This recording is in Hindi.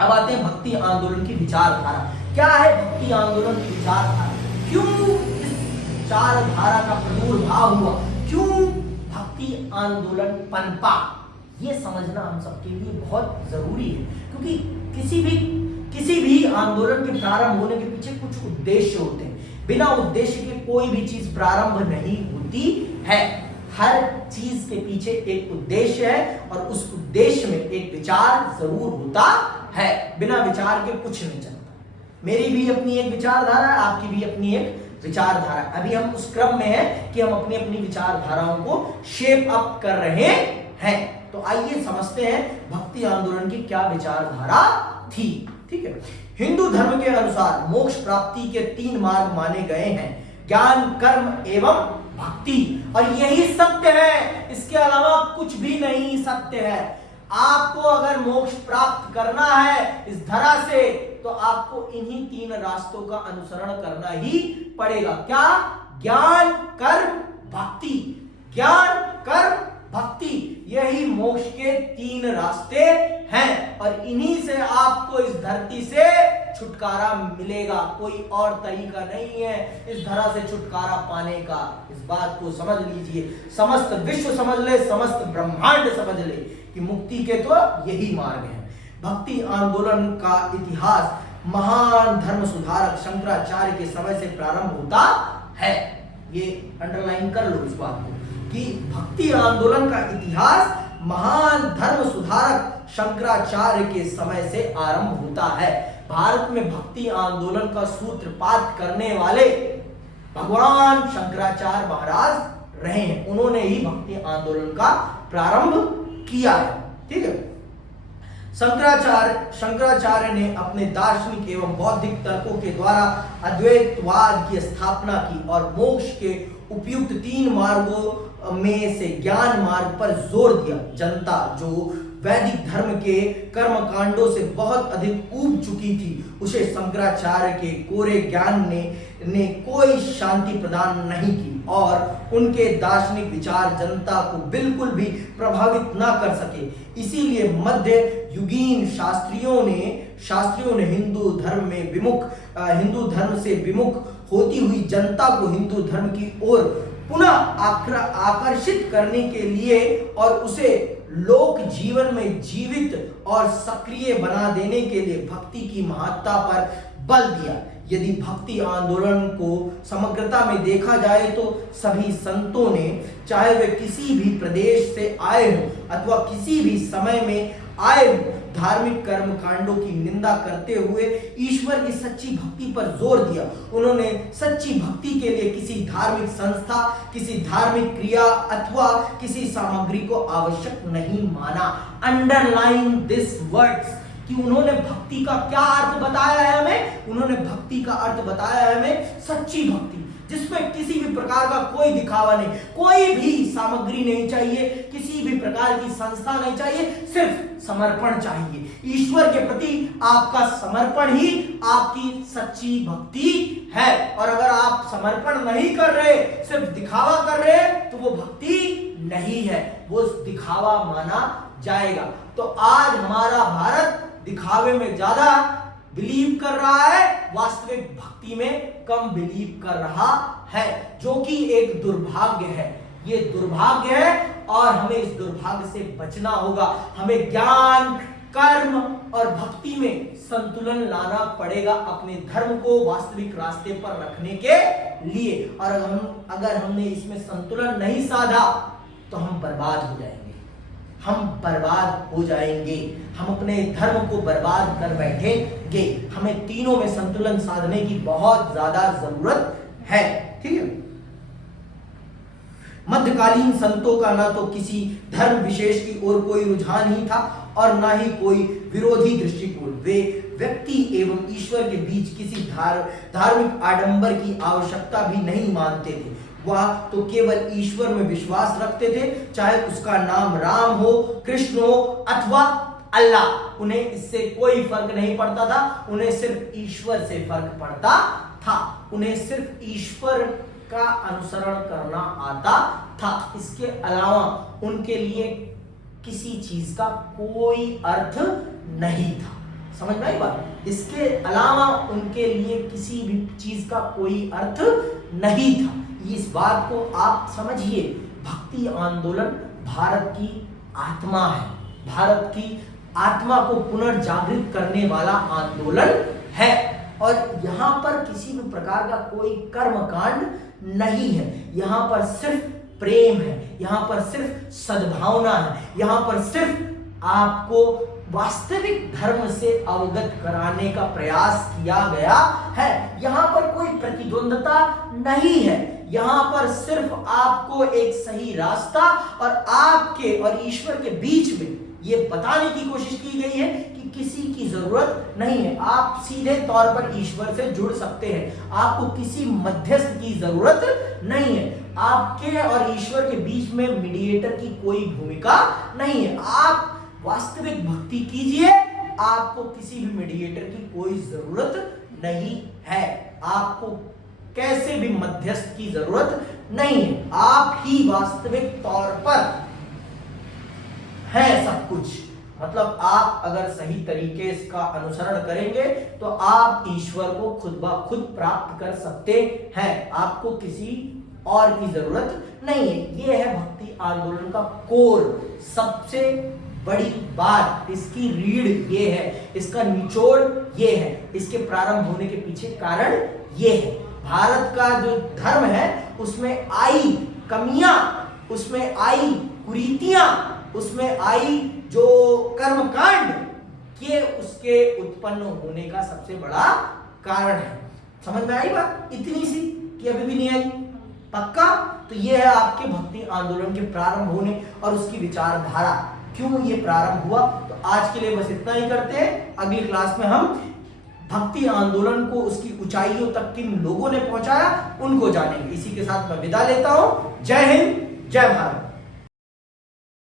अब आते हैं भक्ति आंदोलन की विचारधारा। क्या है भक्ति आंदोलन की विचारधारा, क्यों इस विचारधारा का प्रादुर्भाव हुआ, क्यों भक्ति आंदोलन पनपा, ये समझना हम सबके लिए बहुत जरूरी है। क्योंकि किसी भी आंदोलन के प्रारंभ होने के पीछे कुछ उद्देश्य होते हैं। बिना उद्देश्य के कोई भी चीज प्रारंभ नहीं होती है। हर चीज के पीछे एक उद्देश्य है और उस उद्देश्य में एक विचार जरूर होता है। बिना विचार के कुछ नहीं चलता। मेरी भी अपनी एक विचारधारा है, आपकी भी अपनी एक विचारधारा। अभी हम उस क्रम में हैं कि हम अपनी अपनी विचारधाराओं को शेप अप कर रहे हैं। तो आइए समझते हैं भक्ति आंदोलन की क्या विचारधारा थी। ठीक है, हिंदू धर्म के अनुसार मोक्ष प्राप्ति के 3 मार्ग माने गए हैं, ज्ञान, कर्म एवं भक्ति, और यही सत्य है। इसके अलावा कुछ भी नहीं सत्य है। आपको अगर मोक्ष प्राप्त करना है इस धरा से, तो आपको इन्हीं 3 रास्तों का अनुसरण करना ही पड़ेगा। क्या? ज्ञान, कर्म, भक्ति। ज्ञान, कर्म, भक्ति, यही मोक्ष के 3 रास्ते हैं और इन्हीं से आपको इस धरती से छुटकारा मिलेगा। कोई और तरीका नहीं है इस धरा से छुटकारा पाने का। इस बात को समझ लीजिए, समस्त विश्व समझ ले, समस्त ब्रह्मांड समझ ले कि मुक्ति के तो यही मार्ग है। भक्ति आंदोलन का इतिहास महान धर्म सुधारक शंकराचार्य के समय से प्रारंभ होता है। ये अंडरलाइन कर लो इस बात को कि भक्ति आंदोलन का इतिहास महान धर्म सुधारक शंकराचार्य के समय से आरंभ होता है। भारत में भक्ति आंदोलन का सूत्रपात करने वाले भगवान शंकराचार्य महाराज रहे हैं। उन्होंने ही भक्ति आंदोलन का प्रारंभ किया है। ठीक है, शंकराचार्य ने अपने दार्शनिक एवं बौद्धिक तर्कों के द्वारा अद्वैतवाद की स्थापना की और मोक्ष के उपयुक्त 3 मार्गों में से ज्ञान मार्ग पर जोर दिया। जनता जो वैदिक धर्म के कर्म कांडों से बहुत अधिक ऊब चुकी थी, उसे शंकराचार्य के कोरे ज्ञान ने कोई शांति प्रदान नहीं की और उनके दार्शनिक विचार जनता को बिल्कुल भी प्रभावित ना कर सके। इसीलिए मध्य युगीन शास्त्रियों ने हिंदू धर्म से विमुख होती हुई जनता को हिंदू धर्म की ओर पुनः आकर्षित करने के लिए और उसे लोक जीवन में जीवित और सक्रिय बना देने के लिए भक्ति की महत्ता पर बल दिया। यदि भक्ति आंदोलन को समग्रता में देखा जाए तो सभी संतों ने, चाहे वे किसी भी प्रदेश से आए हों अथवा किसी भी समय में आए हों, धार्मिक कर्म कांडों की निंदा करते हुए ईश्वर की सच्ची भक्ति पर जोर दिया। उन्होंने सच्ची भक्ति के लिए किसी धार्मिक संस्था, किसी धार्मिक क्रिया अथवा किसी सामग्री को आवश्यक नहीं माना। अंडरलाइन दिस वर्ड्स कि उन्होंने भक्ति का क्या अर्थ बताया है हमें। उन्होंने भक्ति का अर्थ बताया है हमें सच्ची भक्ति, जिसमें किसी भी प्रकार का कोई दिखावा नहीं, कोई भी सामग्री नहीं चाहिए, किसी भी प्रकार की संस्था नहीं चाहिए, सिर्फ समर्पण चाहिए। ईश्वर के प्रति आपका समर्पण ही आपकी सच्ची भक्ति है। और अगर आप समर्पण नहीं कर रहे, सिर्फ दिखावा कर रहे, तो वो भक्ति नहीं है, वो दिखावा माना जाएगा। तो आज हमारा भारत दिखावे में ज्यादा बिलीव कर रहा है, वास्तविक भक्ति में कम बिलीव कर रहा है, जो कि एक दुर्भाग्य है। ये दुर्भाग्य है और हमें इस दुर्भाग्य से बचना होगा। हमें ज्ञान, कर्म और भक्ति में संतुलन लाना पड़ेगा अपने धर्म को वास्तविक रास्ते पर रखने के लिए। और अगर हमने इसमें संतुलन नहीं साधा तो हम बर्बाद हो जाएंगे। हम बर्बाद हो जाएंगे, हम अपने धर्म को बर्बाद कर बैठेंगे। हमें तीनों में संतुलन साधने की बहुत ज्यादा जरूरत है। ठीक है, मध्यकालीन संतों का ना तो किसी धर्म विशेष की ओर कोई रुझान ही था और ना ही कोई विरोधी दृष्टिकोण। वे व्यक्ति एवं ईश्वर के बीच किसी धार्मिक आडंबर की आवश्यकता भी नहीं मानते थे। वह तो केवल ईश्वर में विश्वास रखते थे, चाहे उसका नाम राम हो, कृष्ण हो अथवा अल्लाह। उन्हें इससे कोई फर्क नहीं पड़ता था, उन्हें सिर्फ ईश्वर से फर्क पड़ता था। उन्हें सिर्फ ईश्वर का अनुसरण करना आता था। इसके अलावा उनके लिए किसी चीज का कोई अर्थ नहीं था। समझ में आई बात? इसके अलावा उनके लिए किसी भी चीज का कोई अर्थ नहीं था। इस बात को आप समझिए। भक्ति आंदोलन भारत की आत्मा है, भारत की आत्मा को पुनर्जागृत करने वाला आंदोलन है। और यहाँ पर किसी भी प्रकार का कोई कर्मकांड नहीं है, यहाँ पर सिर्फ प्रेम है, यहाँ पर सिर्फ सद्भावना है, यहाँ पर सिर्फ आपको वास्तविक धर्म से अवगत कराने का प्रयास किया गया है। यहाँ पर कोई प्रतिद्वंदता नहीं है, यहाँ पर सिर्फ आपको एक सही रास्ता और आपके और ईश्वर के बीच में ये बताने की कोशिश की गई है कि किसी की जरूरत नहीं है, आप सीधे तौर पर ईश्वर से जुड़ सकते हैं, आपको किसी मध्यस्थ की जरूरत नहीं है, आपके और ईश्वर के बीच में मीडिएटर की कोई भूमिका नहीं है। आप वास्तविक भक्ति कीजिए, आपको किसी भी मीडिएटर की कोई जरूरत नहीं है, आपको कैसे भी मध्यस्थ की जरूरत नहीं है, आप ही वास्तविक तौर पर है सब कुछ। मतलब आप अगर सही तरीके का अनुसरण करेंगे तो आप ईश्वर को खुद ब खुद प्राप्त कर सकते हैं, आपको किसी और की जरूरत नहीं है। ये है भक्ति आंदोलन का कोर, सबसे बड़ी बात, इसकी रीढ़ ये है, इसका निचोड़ ये है, इसके प्रारंभ होने के पीछे कारण ये है। भारत का जो धर्म है उसमें आई कमियां, उसमें आई कुरीतियां, उसमें आई जो कर्मकांड, ये उसके उत्पन्न होने का सबसे बड़ा कारण है। समझ में आई बात? इतनी सी कि अभी भी नहीं आई? पक्का? तो ये है आपके भक्ति आंदोलन के प्रारंभ होने और उसकी विचारधारा, क्यों ये प्रारंभ हुआ। तो आज के लिए बस इतना ही करते हैं। अगली क्लास में हम भक्ति आंदोलन को उसकी ऊंचाइयों तक किन लोगों ने पहुंचाया उनको जानेंगे। इसी के साथ मैं विदा लेता हूं। जय हिंद, जय भारत।